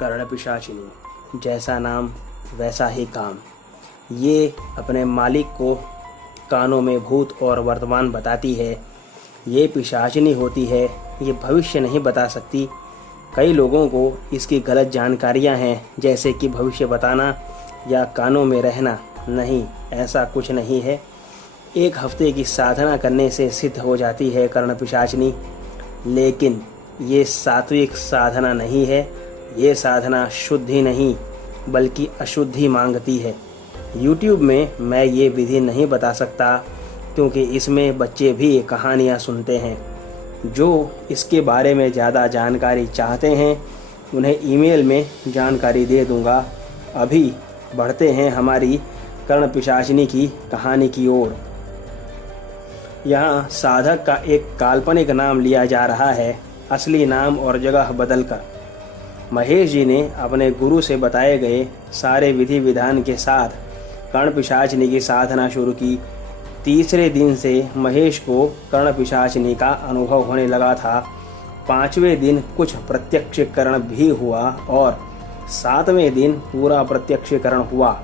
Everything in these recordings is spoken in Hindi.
कर्णपिशाचिनी, जैसा नाम वैसा ही काम। ये अपने मालिक को कानों में भूत और वर्तमान बताती है। ये पिशाचिनी होती है, ये भविष्य नहीं बता सकती। कई लोगों को इसकी गलत जानकारियां हैं, जैसे कि भविष्य बताना या कानों में रहना। नहीं, ऐसा कुछ नहीं है। 1 हफ्ते की साधना करने से सिद्ध हो जाती है कर्णपिशाचिनी। लेकिन ये सात्विक साधना नहीं है। ये साधना शुद्धि नहीं बल्कि अशुद्धि मांगती है। YouTube में मैं ये विधि नहीं बता सकता, क्योंकि इसमें बच्चे भी कहानियाँ सुनते हैं। जो इसके बारे में ज़्यादा जानकारी चाहते हैं उन्हें ईमेल में जानकारी दे दूँगा। अभी बढ़ते हैं हमारी कर्णपिशाचिनी की कहानी की ओर। यहाँ साधक का एक काल्पनिक नाम लिया जा रहा है, असली नाम और जगह बदलकर। महेश जी ने अपने गुरु से बताए गए सारे विधि विधान के साथ कर्णपिशाचिनी की साधना शुरू की। तीसरे दिन से महेश को कर्णपिशाचिनी का अनुभव होने लगा था। 5वें दिन कुछ प्रत्यक्षीकरण भी हुआ और 7वें दिन पूरा प्रत्यक्षीकरण हुआ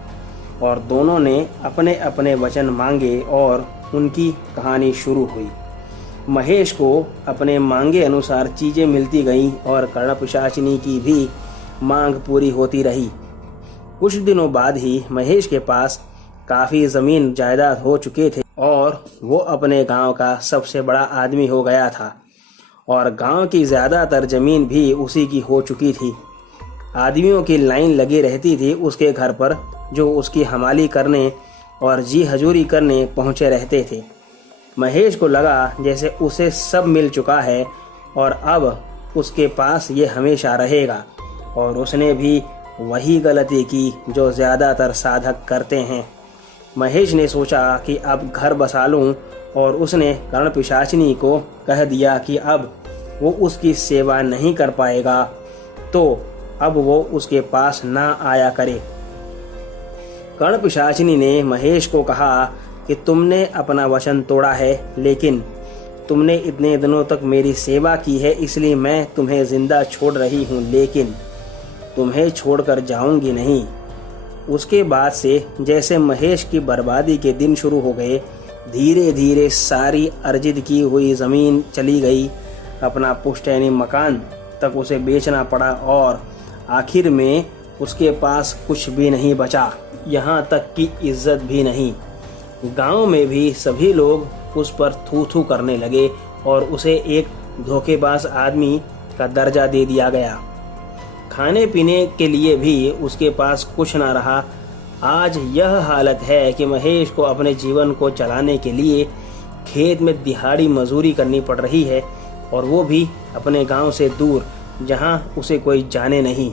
और दोनों ने अपने अपने वचन मांगे और उनकी कहानी शुरू हुई। महेश को अपने मांगे अनुसार चीज़ें मिलती गईं और कर्णपिशाचिनी की भी मांग पूरी होती रही। कुछ दिनों बाद ही महेश के पास काफ़ी ज़मीन जायदाद हो चुके थे और वो अपने गांव का सबसे बड़ा आदमी हो गया था और गांव की ज़्यादातर ज़मीन भी उसी की हो चुकी थी। आदमियों की लाइन लगी रहती थी उसके घर पर, जो उसकी हमाली करने और जी हजूरी करने पहुँचे रहते थे। महेश को लगा जैसे उसे सब मिल चुका है और अब उसके पास ये हमेशा रहेगा, और उसने भी वही गलती की जो ज़्यादातर साधक करते हैं। महेश ने सोचा कि अब घर बसा लूं और उसने कर्णपिशाचिनी को कह दिया कि अब वो उसकी सेवा नहीं कर पाएगा, तो अब वो उसके पास ना आया करे। कर्णपिशाचिनी ने महेश को कहा कि तुमने अपना वचन तोड़ा है, लेकिन तुमने इतने दिनों तक मेरी सेवा की है, इसलिए मैं तुम्हें जिंदा छोड़ रही हूँ, लेकिन तुम्हें छोड़कर जाऊंगी नहीं। उसके बाद से जैसे महेश की बर्बादी के दिन शुरू हो गए, धीरे धीरे सारी अर्जित की हुई ज़मीन चली गई। अपना पुश्तैनी मकान तक उसे बेचना पड़ा और आखिर में उसके पास कुछ भी नहीं बचा, यहाँ तक कि इज्जत भी नहीं। गांव में भी सभी लोग उस पर थू थू करने लगे और उसे एक धोखेबाज आदमी का दर्जा दे दिया गया। खाने पीने के लिए भी उसके पास कुछ ना रहा। आज यह हालत है कि महेश को अपने जीवन को चलाने के लिए खेत में दिहाड़ी मजदूरी करनी पड़ रही है, और वो भी अपने गांव से दूर, जहां उसे कोई जाने नहीं।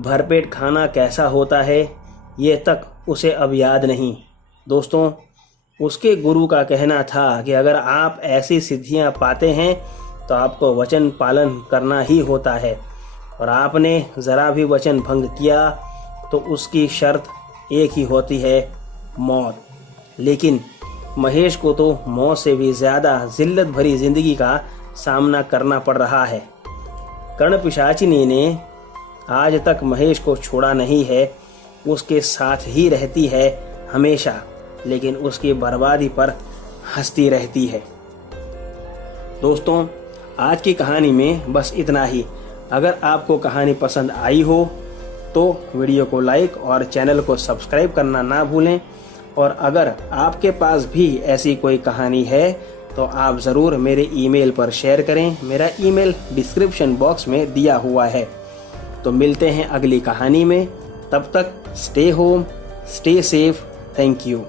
भरपेट खाना कैसा होता है ये तक उसे अब याद नहीं। दोस्तों, उसके गुरु का कहना था कि अगर आप ऐसी सिद्धियां पाते हैं तो आपको वचन पालन करना ही होता है, और आपने ज़रा भी वचन भंग किया तो उसकी शर्त एक ही होती है, मौत। लेकिन महेश को तो मौत से भी ज़्यादा जिल्लत भरी ज़िंदगी का सामना करना पड़ रहा है। कर्णपिशाचिनी ने आज तक महेश को छोड़ा नहीं है, उसके साथ ही रहती है हमेशा, लेकिन उसकी बर्बादी पर हंसती रहती है। दोस्तों, आज की कहानी में बस इतना ही। अगर आपको कहानी पसंद आई हो तो वीडियो को लाइक और चैनल को सब्सक्राइब करना ना भूलें, और अगर आपके पास भी ऐसी कोई कहानी है तो आप ज़रूर मेरे ईमेल पर शेयर करें। मेरा ईमेल डिस्क्रिप्शन बॉक्स में दिया हुआ है। तो मिलते हैं अगली कहानी में। तब तक stay home, stay safe. Thank you.